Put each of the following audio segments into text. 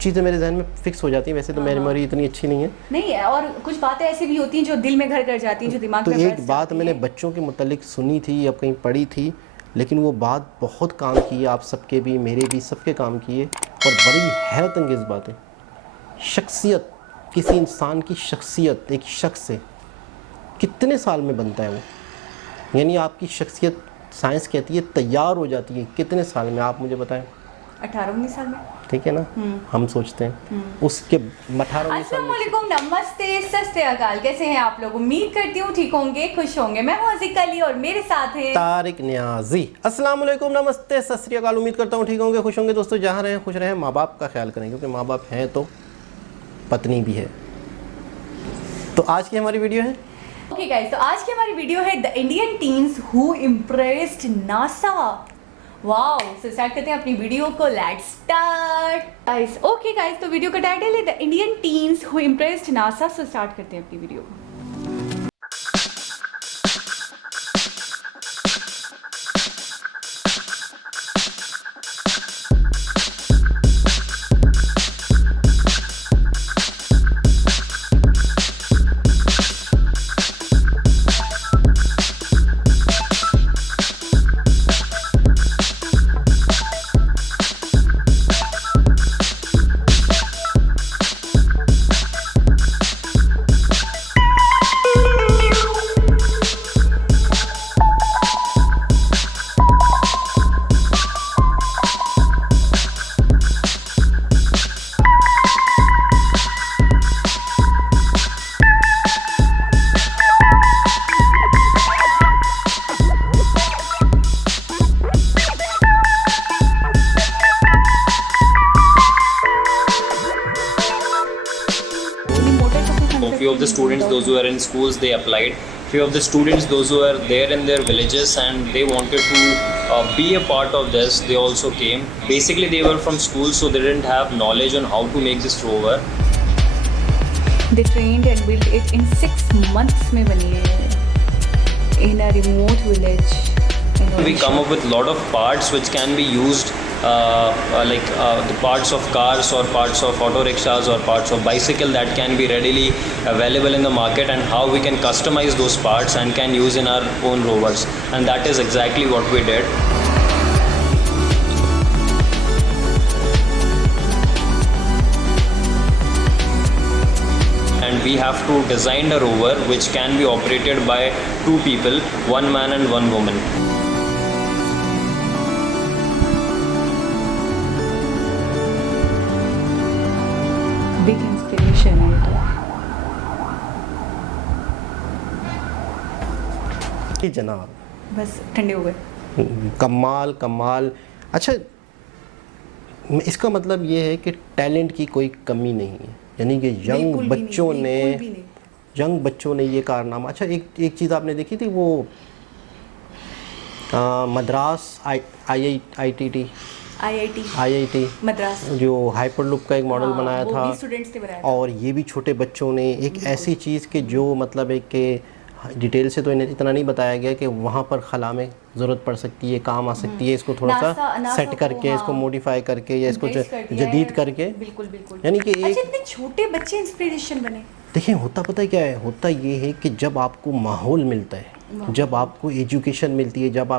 चीज़ें मेरे जहन में फिक्स हो जाती हैं। वैसे तो मेरी मेमोरी इतनी अच्छी नहीं है। नहीं, और कुछ बातें ऐसी भी होती हैं जो दिल में घर कर जाती हैं, जो दिमाग तो में एक बस बात जाती मैंने हैं। बच्चों के मुतालिक सुनी थी या कहीं पढ़ी थी, लेकिन वो बात बहुत काम की है, आप सबके भी, मेरे भी, सबके काम की है। और बड़ी हैरत अंगेज़ बात है, शख्सियत, किसी इंसान की शख्सियत एक शख्स से कितने साल में बनता है वो, यानी आपकी शख्सियत साइंस कहती है तैयार हो जाती है कितने साल में, आप मुझे बताएं। 18-19 साल में। ठीक है ना, हम सोचते हैं उसके 18-19 साल में। अस्सलाम वालेकुम, नमस्ते, सत श्री अकाल, कैसे हैं आप लोग? उम्मीद करती हूँ ठीक होंगे, खुश होंगे। मैं हूँ अज़ीज़ा अली और मेरे साथ है तारिक नियाजी। अस्सलाम वालेकुम, नमस्ते, सत श्री अकाल। उम्मीद करता हूँ ठीक होंगे, खुश होंगे। दोस्तों जहाँ रहें खुश रहें, माँ बाप का ख्याल करें, क्योंकि माँ बाप हैं तो पत्नी भी है। तो आज की हमारी वीडियो है, ओके गाइस, तो आज की हमारी वीडियो है the Indian teens who impressed NASA. Wow, so start करते हैं अपनी वीडियो को। Let's start guys. Okay guys, तो वीडियो का टाइटल है the Indian teens who impressed NASA. So start करते हैं अपनी video. Few of the students, those who are in schools, they applied. Few of the students, those who are there in their villages and they wanted to be a part of this, they also came. Basically, they were from school, so they didn't have knowledge on how to make this rover. They trained and built it in 6 months में बनी है in a remote village. We come up with a lot of parts which can be used the parts of cars or parts of auto rickshaws or parts of bicycle that can be readily available in the market, and how we can customize those parts and can use in our own rovers, and that is exactly what we did. And we have to design a rover which can be operated by 2 people, 1 man and 1 woman. Big inspiration है तो। जी जनाब, बस ठंडे हो गए। कमाल कमाल। अच्छा, इसका मतलब ये है कि टैलेंट की कोई कमी नहीं है, यानी कि यंग बच्चों ने ये कारनामा। अच्छा, एक चीज़ आपने देखी थी वो मद्रास IIT मद्रास, जो हाइपरलूप का एक मॉडल बनाया वो था, भी स्टूडेंट्स ने बनाया था। और ये भी छोटे बच्चों ने एक ऐसी चीज़ के जो मतलब एक के डिटेल से तो इन्हें इतना नहीं बताया गया कि वहाँ पर खला में ज़रूरत पड़ सकती है, काम आ सकती है, इसको थोड़ा सा सेट करके, इसको मॉडिफाई करके या इसको जदीद करके। बिल्कुल, यानी कि अच्छा, इतने छोटे बच्चे इंस्पिरेशन बने। देखिए, होता पता है क्या है, होता ये है कि जब आपको माहौल मिलता है, जब आपको एजुकेशन मिलती है, जब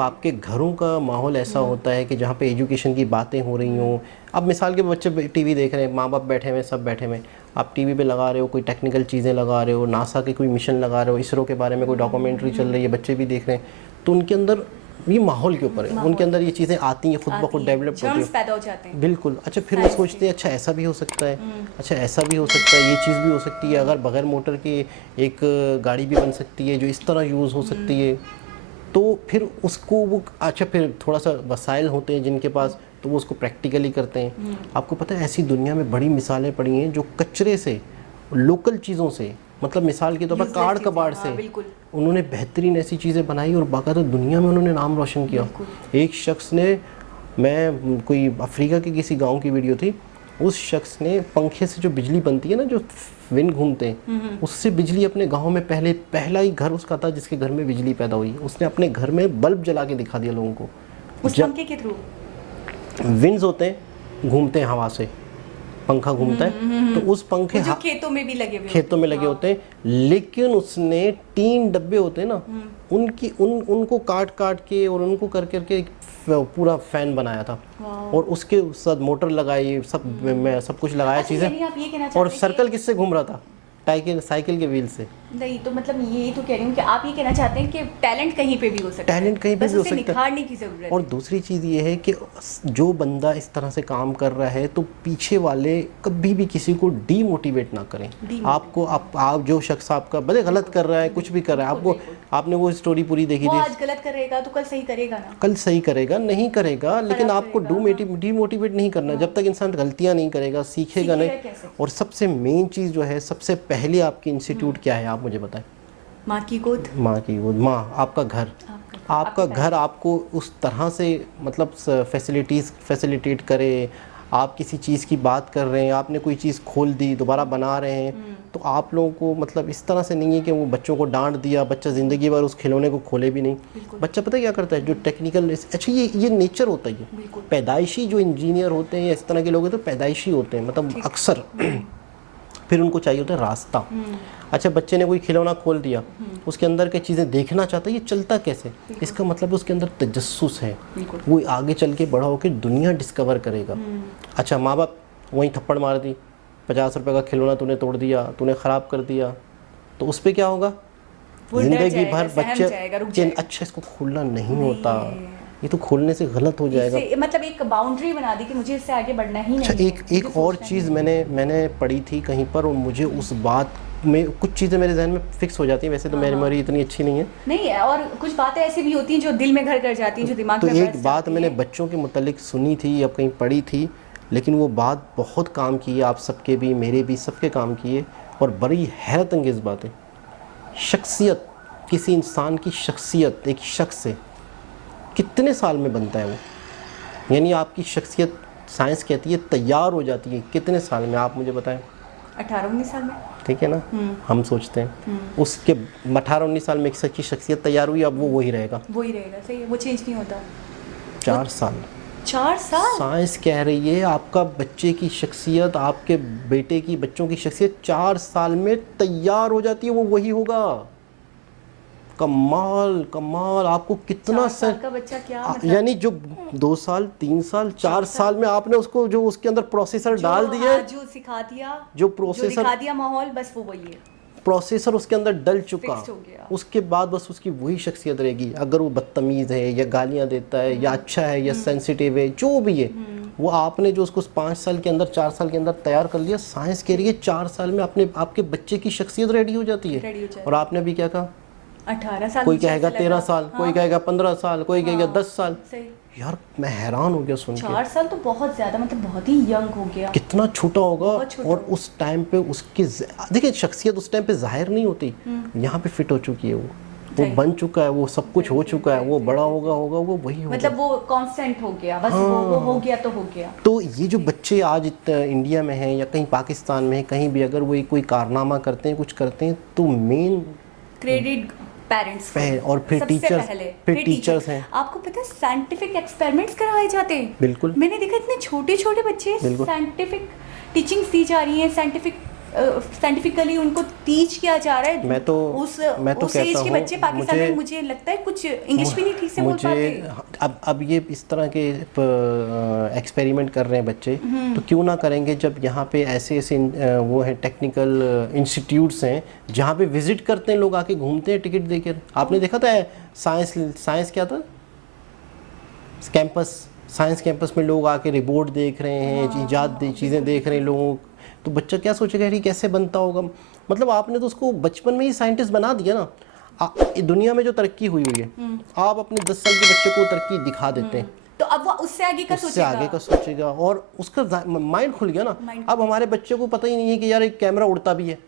आपके घरों का माहौल ऐसा होता है कि जहाँ पे एजुकेशन की बातें हो रही हों। अब मिसाल के बच्चे टीवी देख रहे हैं, माँ बाप बैठे हुए, सब बैठे हुए, आप टीवी पे लगा रहे हो, कोई टेक्निकल चीज़ें लगा रहे हो, नासा के कोई मिशन लगा रहे हो, इसरो के बारे में कोई डॉक्यूमेंट्री चल रही है, बच्चे भी देख रहे हैं, तो उनके अंदर ये माहौल के ऊपर है, उनके अंदर ये चीज़ें आती हैं, खुद ब खुद डेवलप होती हैं, पैदा हो जाते हैं। बिल्कुल। अच्छा, फिर वो सोचते हैं अच्छा ऐसा भी हो सकता है, अच्छा ऐसा भी हो सकता है, ये चीज़ भी हो सकती है, अगर बगैर मोटर के एक गाड़ी भी बन सकती है जो इस तरह यूज़ हो सकती है, तो फिर उसको वो, अच्छा फिर थोड़ा सा वसाइल होते हैं जिनके पास, तो वो उसको प्रैक्टिकली करते हैं। आपको पता है ऐसी दुनिया में बड़ी मिसालें पड़ी हैं जो कचरे से, लोकल चीज़ों से, मतलब मिसाल के तौर पर काड़ कबाड़ से उन्होंने बेहतरीन ऐसी चीज़ें बनाई और बाकायदा दुनिया में उन्होंने नाम रोशन किया। एक शख्स ने, मैं कोई अफ्रीका के किसी गांव की वीडियो थी, उस शख्स ने पंखे से जो बिजली बनती है ना, जो विंड घूमते हैं, उससे बिजली अपने गांव में पहला ही घर उसका था जिसके घर में बिजली पैदा हुई। उसने अपने घर में बल्ब जला के दिखा दिया लोगों को। उस पंखे के थ्रू विंड्स होते हैं, घूमते हैं हवा से, पंखा घूमता है, तो उस पंखे जो खेतों में भी लगे हुए खेतों में लगे होते हैं, लेकिन उसने 3 डब्बे होते हैं ना, उनको काट काट के और उनको कर करके पूरा फैन बनाया था, और उसके साथ मोटर लगाई, सब कुछ लगाया अच्छा, चीज़ें, यानी आप ये कहना चाहते और हैं सर्कल किससे घूम रहा था? साइकिल के व्हील से। नहीं तो मतलब यही तो कह रही हूँ कि आप ये कहना चाहते हैं कि टैलेंट कहीं पे भी हो सकता है, टैलेंट कहीं पे बस भी हो उसे सकता है, निखारने की जरूरत और है। दूसरी चीज़ ये है कि जो बंदा इस तरह से काम कर रहा है तो पीछे वाले कभी भी किसी को डीमोटिवेट ना करें। आपको आप जो शख्स आपका भले गलत कर रहा है, कुछ भी कर रहा है, आपको आपने वो स्टोरी पूरी देखी वो थी, आज गलत करेगा तो कल सही करेगा ना, कल सही करेगा नहीं करेगा, लेकिन आपको करेगा, डीमोटिवेट नहीं करना। जब तक इंसान गलतियां नहीं करेगा, सीखेगा नहीं। कैसे? और सबसे मेन चीज़ जो है, सबसे पहले आपकी इंस्टीट्यूट क्या है, आप मुझे बताएं। माँ की गोद, माँ की गोद, माँ आपका घर, आपका घर आपको उस तरह से मतलब फैसिलिटेट करे। आप किसी चीज़ की बात कर रहे हैं, आपने कोई चीज़ खोल दी, दोबारा बना रहे हैं, तो आप लोगों को मतलब इस तरह से नहीं है कि वो बच्चों को डांट दिया, बच्चा ज़िंदगी भर उस खिलौने को खोले भी नहीं। बच्चा पता है क्या करता है, जो टेक्निकल, अच्छा ये नेचर होता है, ये पैदाइशी जो इंजीनियर होते हैं या इस तरह के लोग होते हैं, पैदाइशी होते हैं, मतलब अक्सर फिर उनको चाहिए होता है रास्ता। अच्छा, बच्चे ने कोई खिलौना खोल दिया, उसके अंदर की चीज़ें देखना चाहता है, ये चलता कैसे, इसका मतलब उसके अंदर तजस्सुस है, वो आगे चल के बड़ा होकर दुनिया डिस्कवर करेगा। अच्छा, माँ बाप वहीं थप्पड़ मार दी, 50 रुपए का खिलौना तूने तोड़ दिया, तूने ख़राब कर दिया, तो उस पर क्या होगा, ज़िंदगी भर बच्चे अच्छा इसको खोलना नहीं होता, ये तो खोलने से गलत हो जाएगा, मतलब एक बाउंड्री बना दी कि मुझे इससे आगे बढ़ना ही नहीं। अच्छा, एक और चीज़ मैंने पढ़ी थी कहीं पर, और मुझे उस बात में कुछ चीज़ें मेरे जहन में फिक्स हो जाती हैं, वैसे तो मेरी मेमोरी इतनी अच्छी नहीं है, नहीं, और कुछ बातें ऐसी भी होती हैं जो दिल में घर कर जाती हैं, जो दिमाग में तो एक बात मैंने बच्चों के मुतालिक सुनी थी या कहीं पढ़ी थी, लेकिन वो बात बहुत काम की है, आप सबके भी, मेरे भी, सबके काम की है, और बड़ी हैरत अंगेज़ बात है। शख्सियत, किसी इंसान की शख्सियत एक शख्स से कितने साल में बनता है वो, यानी आपकी शख्सियत साइंस कहती है तैयार हो जाती है कितने साल में, आप मुझे बताएं। 18-19 साल में, ठीक है ना, हम सोचते हैं उसके 18-19 साल में एक सच्ची शख्सियत तैयार हुई, अब वो वही रहेगा, सही है, वो चेंज नहीं होता। 4 साल 4 साल साइंस कह रही है आपका बच्चे की शख्सियत, आपके बेटे की, बच्चों की शख्सियत 4 साल में तैयार हो जाती है, वो वही होगा। कमाल आपको कितना 4 साल का बच्चा क्या मतलब? यानी जो 2 साल 3 साल 4 साल में आपने उसको जो उसके अंदर प्रोसेसर डाल दिया, जो सिखा दिया, जो प्रोसेसर दिखा दिया माहौल, बस वो वही है, प्रोसेसर उसके अंदर डल चुका, फिक्स्ड हो गया। उसके बाद बस उसकी वही शख्सियत रहेगी। अगर वो बदतमीज़ है या गालियाँ देता है या अच्छा है या सेंसिटिव है, जो भी है, वो आपने जो उसको 5 साल के अंदर 4 साल के अंदर तैयार कर लिया, साइंस कह रही है 4 साल में आपके बच्चे की शख्सियत रेडी हो जाती है। और आपने अभी क्या कहा, 18 साल, कोई कहेगा 13 साल, कोई कहेगा 15 साल, कोई कहेगा 10 साल। यार मैं हैरान हो गया सुन के। 4 साल तो बहुत ज़्यादा, मतलब बहुत ही यंग हो गया, कितना छोटा होगा। और उस टाइम पे उसकी देखिए शख्सियत उस टाइम पे जाहिर नहीं होती, यहाँ पे फिट हो चुकी है, वो बन चुका है, वो सब कुछ हो चुका है, वो बड़ा होगा वो वही होगा, मतलब वो कांस्टेंट हो गया, बस वो हो गया तो हो गया। तो ये जो बच्चे आज इंडिया में हैं या कहीं पाकिस्तान में हैं, कहीं भी अगर वो कोई कारनामा करते हैं, कुछ करते हैं, तो मेन क्रेडिट पेरेंट्स और फिर टीचर्स हैं। आपको पता है साइंटिफिक एक्सपेरिमेंट्स करवाए जाते हैं, बिल्कुल, मैंने देखा इतने छोटे छोटे बच्चे साइंटिफिक टीचिंग्स दी जा रही हैं, साइंटिफिकली उनको टीच किया जा रहा है। मैं तो उस कहता एज के बच्चे पाकिस्तान में, मुझे लगता है कुछ इंग्लिश भी नहीं ठीक से बोल पाते। अब ये इस तरह के एक्सपेरिमेंट कर रहे हैं बच्चे, तो क्यों ना करेंगे जब यहाँ पे ऐसे वो हैं टेक्निकल इंस्टीट्यूट्स हैं जहाँ पे विजिट करते हैं लोग, आके घूमते हैं टिकट देकर। आपने देखा था साइंस क्या था, साइंस कैंपस में लोग आके रिपोर्ट देख रहे हैं, इजाद चीज़ें देख रहे हैं लोगों, तो बच्चा क्या सोचेगा यार कैसे बनता होगा। मतलब आपने तो उसको बचपन में ही साइंटिस्ट बना दिया ना। दुनिया में जो तरक्की हुई है, आप अपने 10 साल के बच्चे को तरक्की दिखा देते हैं, तो अब वो उससे आगे का सोचेगा और उसका माइंड खुल गया ना। अब हमारे बच्चे को पता ही नहीं है कि यार एक कैमरा उड़ता भी है।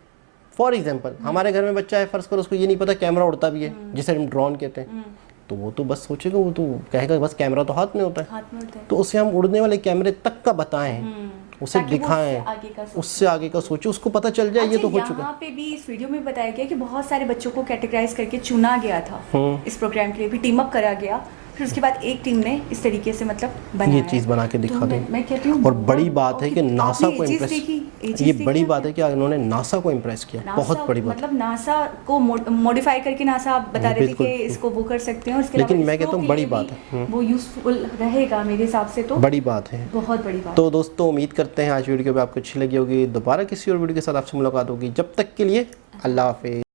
फॉर एग्जाम्पल हमारे घर में बच्चा है, फर्ज करो उसको ये नहीं पता कैमरा उड़ता भी है, जिसे हम ड्रोन कहते हैं, तो वो तो बस सोचेगा, वो तो कहेगा बस कैमरा तो हाथ में होता है, तो उसे हम उड़ने वाले कैमरे तक का बताएं, उसे दिखाएं, उससे आगे का सोचे, उसको पता चल जाए ये तो हो चुका है। यहाँ पे भी इस वीडियो में बताया गया कि बहुत सारे बच्चों को कैटेगराइज करके चुना गया था इस प्रोग्राम के लिए, भी टीम अप करा गया, फिर उसके बाद एक टीम ने इस तरीके से मतलब बनाया ये चीज़ बना के तो दिखा दी। मैं कहती हूँ और बड़ी बहुत- बात है कि आपने नासा को एजिस इम्प्रेस, देखी? एजिस ये देखी बड़ी बात आपने? है कि उन्होंने नासा को इम्प्रेस किया, बहुत नासा बड़ी बात। मतलब नासा को मॉडिफाई करके नासा आप बता रहे थे बिल्कुल। कि इसको वो कर सकते हैं और इसके लेकिन अलावा मैं इसरो कहता हूँ के बड़ी लिए बात भी है। वो यूजफुल रहेगा मेरे हिसाब से तो बड़ी बात है। बहुत बड़ी बात। तो दोस्तों उम्मीद करते हैं आज वीडियो भी आपको अच्छी लगी होगी, दोबारा किसी और वीडियो के साथ आपसे मुलाकात होगी, जब तक के लिए अल्लाह हाफिज़।